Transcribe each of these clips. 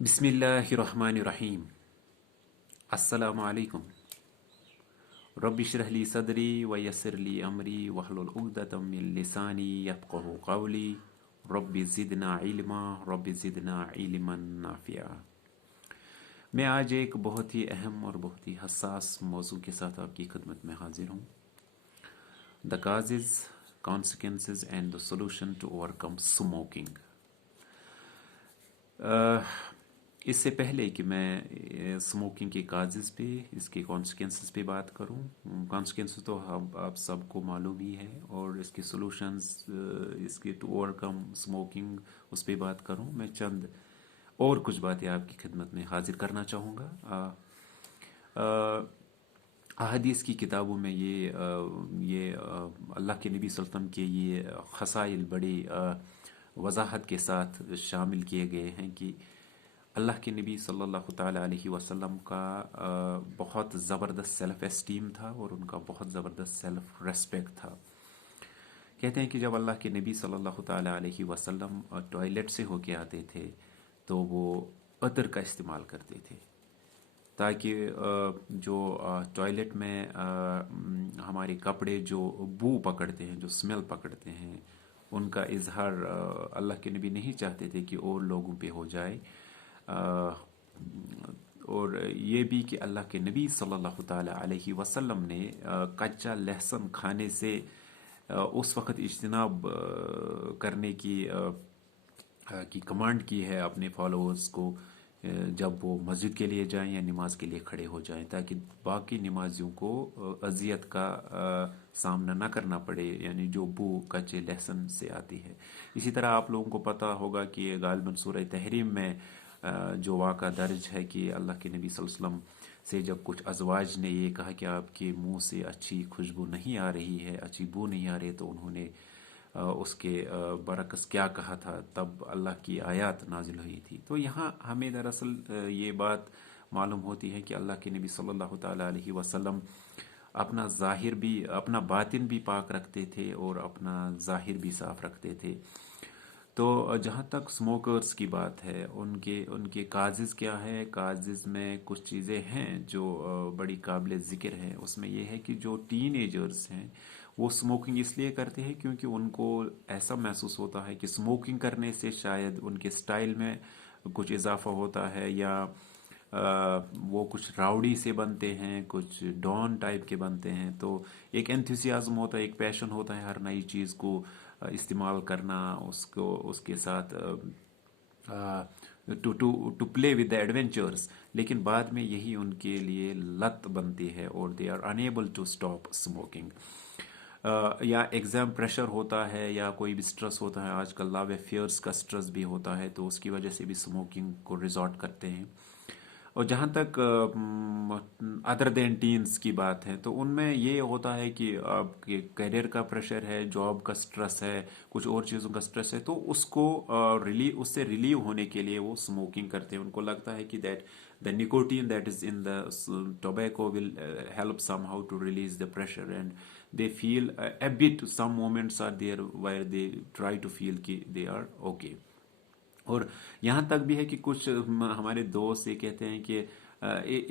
बिस्मिल्लाहिर्रहमानिर्रहीम। अस्सलामु अलैकुम। रब्बि इश्रह ली सदरी व यस्सिर ली अमरी वहलुल उक़दतम मिन लिसानी यफ़क़हू क़ौली। Rabbi ज़िदना इल्मा, rabbi ज़िदना इल्मन नाफ़िआ। मैं आज एक बहुत ही अहम और बहुत ही हसास मौजू के साथ आपकी खिदमत में हाजिर हूँ। The causes, consequences and the solution to overcome smoking. इससे पहले कि मैं स्मोकिंग के काजेज़ पे, इसके कॉन्सिक्वेंसेस पे बात करूं, कॉन्सिक्वेंसेस तो आप सबको मालूम ही है, और इसके सॉल्यूशंस, इसके टू ओवरकम स्मोकिंग, उस पे बात करूं। मैं चंद और कुछ बातें आपकी खिदमत में हाजिर करना चाहूँगा। अहादीस की किताबों में अल्लाह के नबी सल्लल्लाहु अलैहि वसल्लम के ये खसाइल बड़ी वजाहत के साथ शामिल किए गए हैं कि अल्लाह के नबी सल्लल्लाहु ताला अलैहि वसल्लम का बहुत ज़बरदस्त सेल्फ एस्टीम था और उनका बहुत ज़बरदस्त सेल्फ रेस्पेक्ट था। कहते हैं कि जब अल्लाह के नबी सल्लल्लाहु ताला अलैहि वसल्लम टॉयलेट से होके आते थे तो वो अतर का इस्तेमाल करते थे, ताकि जो टॉयलेट में हमारे कपड़े जो बू पकड़ते हैं, जो स्मेल पकड़ते हैं, उनका इजहार अल्लाह के नबी नहीं चाहते थे कि और लोगों पे हो जाए। और ये भी कि अल्लाह के नबी सल्लल्लाहु ताला अलैहि वसल्लम ने कच्चा लहसुन खाने से उस वक़्त इज्तिनाब करने की कमांड की है अपने फॉलोअर्स को, जब वो मस्जिद के लिए जाएं या नमाज के लिए खड़े हो जाएं, ताकि बाकी नमाजियों को अजियत का सामना ना करना पड़े, यानी जो बू कच्चे लहसुन से आती है। इसी तरह आप लोगों को पता होगा कि गालिबन सूरह तहरीम में जो वाक़ा दर्ज है कि अल्लाह के नबी सल्लल्लाहु अलैहि वसल्लम से जब कुछ अज़वाज ने ये कहा कि आपके मुंह से अच्छी खुशबू नहीं आ रही है, अच्छी बू नहीं आ रही है, तो उन्होंने उसके बरकस क्या कहा था, तब अल्लाह की आयत नाजिल हुई थी। तो यहाँ हमें दरअसल ये बात मालूम होती है कि अल्लाह के नबी सल्लल्लाहु ताला अलैहि वसल्लम अपना ज़ाहिर भी, अपना बातिन भी पाक रखते थे और अपना ज़ाहिर भी साफ रखते थे। तो जहाँ तक स्मोकर्स की बात है, उनके उनके काजेज़ क्या है, काजेज़ में कुछ चीज़ें हैं जो बड़ी काबिल ज़िक्र हैं। उसमें यह है कि जो टीन एजर्स हैं वो स्मोकिंग इसलिए करते हैं क्योंकि उनको ऐसा महसूस होता है कि स्मोकिंग करने से शायद उनके स्टाइल में कुछ इजाफा होता है, या वो कुछ राउडी से बनते हैं, कुछ डॉन टाइप के बनते हैं। तो एक एंथुसियाज्म होता है, एक पैशन होता है हर नई चीज़ को इस्तेमाल करना, उसको उसके साथ to to to play with the adventures. लेकिन बाद में यही उनके लिए लत बनती है और they are unable to stop smoking. या एग्ज़ाम प्रेशर होता है या कोई भी स्ट्रेस होता है, आजकल लव अफेयर्स का स्ट्रेस भी होता है, तो उसकी वजह से भी स्मोकिंग को रिजॉर्ट करते हैं। और जहाँ तक अदर देन टीन्स की बात है, तो उनमें ये होता है कि आपके करियर का प्रेशर है, जॉब का स्ट्रेस है, कुछ और चीज़ों का स्ट्रेस है, तो उसको उससे रिलीव होने के लिए वो स्मोकिंग करते हैं। उनको लगता है कि that the nicotine that is in the tobacco will help somehow to release the pressure, and they feel a bit, some moments are there where they try to feel कि they are okay। और यहाँ तक भी है कि कुछ हमारे दोस्त ये कहते हैं कि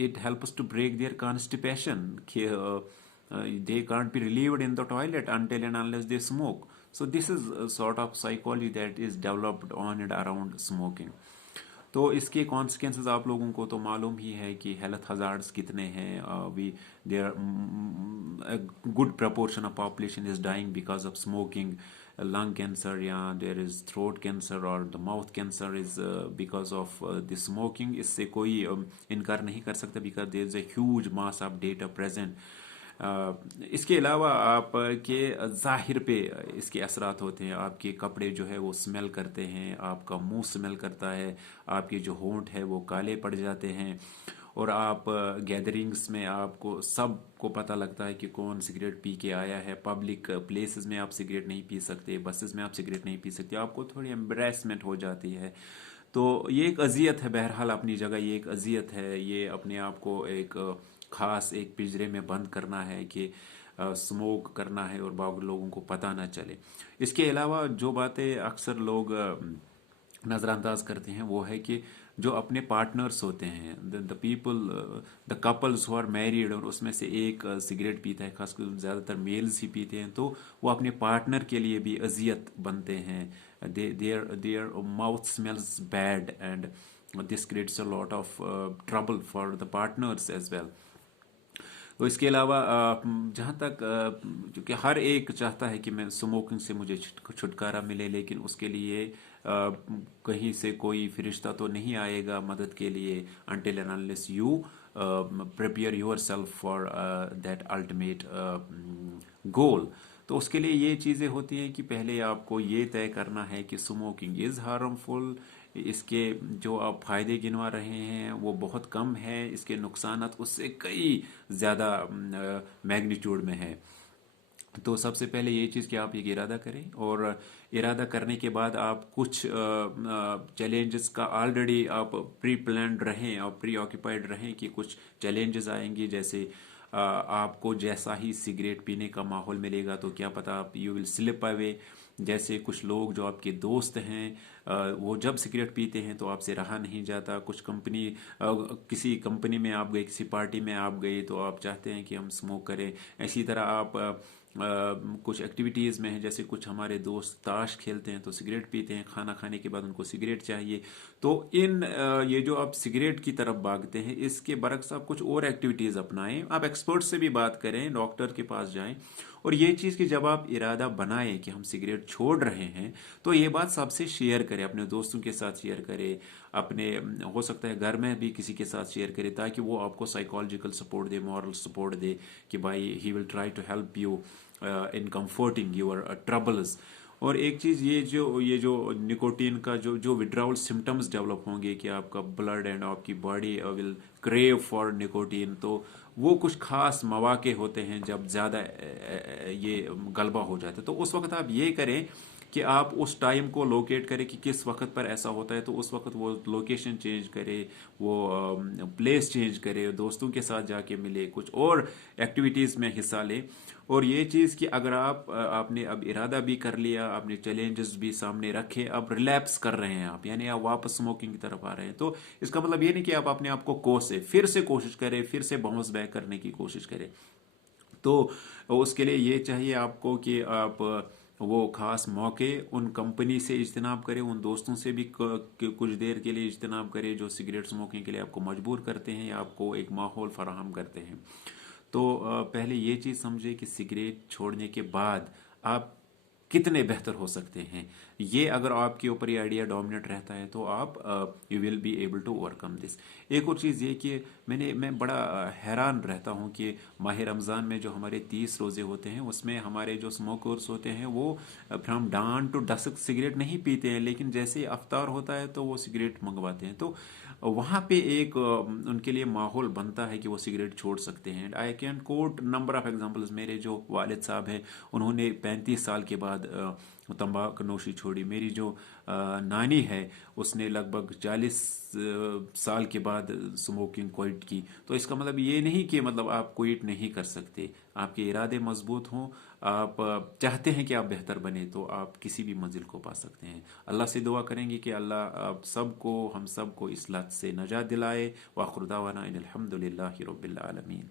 it helps to break their constipation, कि they can't be relieved in the toilet until and unless they smoke. So this is sort of psychology that is developed on and around smoking. तो इसके consequences आप लोगों को तो मालूम ही है कि हेल्थ हजार्ड्स कितने हैं। We there good proportion of population is dying because of smoking. Lung cancer, या देयर इज थ्रोट कैंसर और the mouth cancer is because of the smoking. इससे कोई इनकार नहीं कर सकता, because there is a huge mass of data present. इसके अलावा आपके ज़ाहिर पे इसके असरात होते हैं। आपके कपड़े जो है वो स्मेल करते हैं, आपका मुंह स्मेल करता है, आपके जो होंठ है वो काले पड़ जाते हैं, और आप गैदरिंग्स में आपको सबको पता लगता है कि कौन सिगरेट पी के आया है। पब्लिक प्लेसेस में आप सिगरेट नहीं पी सकते, बसेस में आप सिगरेट नहीं पी सकते, आपको थोड़ी एम्ब्रेसमेंट हो जाती है। तो ये एक अजियत है, बहरहाल अपनी जगह ये एक अजियत है। ये अपने आप को एक खास एक पिंजरे में बंद करना है कि स्मोक करना है और बाकी लोगों को पता ना चले। इसके अलावा जो बातें अक्सर लोग नज़र अंदाज करते हैं वो है कि जो अपने पार्टनर्स होते हैं, the people, the couples who are married, और उसमें से एक सिगरेट पीता है, खासकर ज़्यादातर मेल्स ही पीते हैं, तो वो अपने पार्टनर के लिए भी अजियत बनते हैं. Their mouth smells bad and this creates a lot of trouble for the partners as well. तो इसके अलावा जहाँ तक क्योंकि हर एक चाहता है कि मैं स्मोकिंग से मुझे छुटकारा मिले, लेकिन उसके लिए कहीं से कोई फरिश्ता तो नहीं आएगा मदद के लिए until and unless you prepare yourself for that ultimate goal. तो उसके लिए ये चीज़ें होती हैं कि पहले आपको ये तय करना है कि स्मोकिंग इज़ हार्मफुल, इसके जो आप फ़ायदे गिनवा रहे हैं वो बहुत कम है, इसके नुकसानात उससे कई ज़्यादा मैग्नीट्यूड में है. तो सबसे पहले ये चीज़ कि आप एक इरादा करें, और इरादा करने के बाद आप कुछ चैलेंजेस का ऑलरेडी आप प्री प्लान्ड रहें और प्री ऑक्यूपाइड रहें कि कुछ चैलेंजेस आएंगी. जैसे आपको जैसा ही सिगरेट पीने का माहौल मिलेगा तो क्या पता आप यू विल स्लिप अवे. जैसे कुछ लोग जो आपके दोस्त हैं वो जब सिगरेट पीते हैं तो आपसे रहा नहीं जाता. कुछ किसी कंपनी में आप गए, किसी पार्टी में आप गए तो आप चाहते हैं कि हम स्मोक करें. इसी तरह आप कुछ एक्टिविटीज़ में हैं, जैसे कुछ हमारे दोस्त ताश खेलते हैं तो सिगरेट पीते हैं, खाना खाने के बाद उनको सिगरेट चाहिए. तो ये जो आप सिगरेट की तरफ भागते हैं, इसके बरक्स आप कुछ और एक्टिविटीज़ अपनाएं. आप एक्सपर्ट से भी बात करें, डॉक्टर के पास जाएं. और ये चीज़ कि जब आप इरादा बनाएं कि हम सिगरेट छोड़ रहे हैं तो ये बात सबसे शेयर करें, अपने दोस्तों के साथ शेयर करें, अपने हो सकता है घर में भी किसी के साथ शेयर करें, ताकि वो आपको साइकोलॉजिकल सपोर्ट दे, मॉरल सपोर्ट दे कि भाई he will try to help you in comforting your troubles. और एक चीज़ ये जो निकोटीन का जो विड्रावल सिम्टम्स डेवलप होंगे कि आपका ब्लड एंड आपकी body will crave for nicotine, तो वो कुछ खास मौके होते हैं जब ज़्यादा ये गलबा हो जाता है. तो उस वक्त आप ये करें कि आप उस टाइम को लोकेट करें कि किस वक्त पर ऐसा होता है, तो उस वक्त वो लोकेशन चेंज करे, वो प्लेस चेंज करे, दोस्तों के साथ जाके मिले, कुछ और एक्टिविटीज़ में हिस्सा ले. और ये चीज़ कि अगर आपने अब इरादा भी कर लिया, आपने चैलेंजेस भी सामने रखे, अब रिलैप्स कर रहे हैं आप, यानी आप वापस स्मोकिंग की तरफ आ रहे हैं, तो इसका मतलब ये नहीं कि आप अपने आप को कोसे, फिर से कोशिश करें, फिर से बाउंस बैक करने की कोशिश करें. तो उसके लिए ये चाहिए आपको कि आप वो ख़ास मौके उन कंपनी से इज्तनाब करें, उन दोस्तों से भी कुछ देर के लिए इज्तनाब करें जो सिगरेट स्मोकिंग के लिए आपको मजबूर करते हैं या आपको एक माहौल फराहम करते हैं. तो पहले ये चीज़ समझे कि सिगरेट छोड़ने के बाद आप कितने बेहतर हो सकते हैं. ये अगर आपके ऊपर ये आइडिया डोमिनेट रहता है तो आप you will be able to overcome this. एक और चीज़ ये कि मैं बड़ा हैरान रहता हूँ कि माह रमज़ान में जो हमारे 30 रोज़े होते हैं उसमें हमारे जो स्मोकर्स होते हैं वो from dawn to dusk cigarette नहीं पीते हैं, लेकिन जैसे ही अफ्तार होता है तो वो सिगरेट मंगवाते हैं. तो वहाँ पे एक उनके लिए माहौल बनता है कि वो सिगरेट छोड़ सकते हैं. I can coat number of examples. मेरे जो वालिद साहब हैं उन्होंने 35 साल के बाद तंबाकू नोशी छोड़ी. मेरी जो नानी है उसने लगभग 40 साल के बाद स्मोकिंग क्विट की. तो इसका मतलब ये नहीं कि मतलब आप क्विट नहीं कर सकते. आपके इरादे मजबूत हों, आप चाहते हैं कि आप बेहतर बने, तो आप किसी भी मंजिल को पा सकते हैं. अल्लाह से दुआ करेंगे कि अल्लाह आप सबको, हम सबको इस लत से नजात दिलाए. वाखिर दावाना अनिल हम्दुलिल्लाहि रब्बिल आलमीन.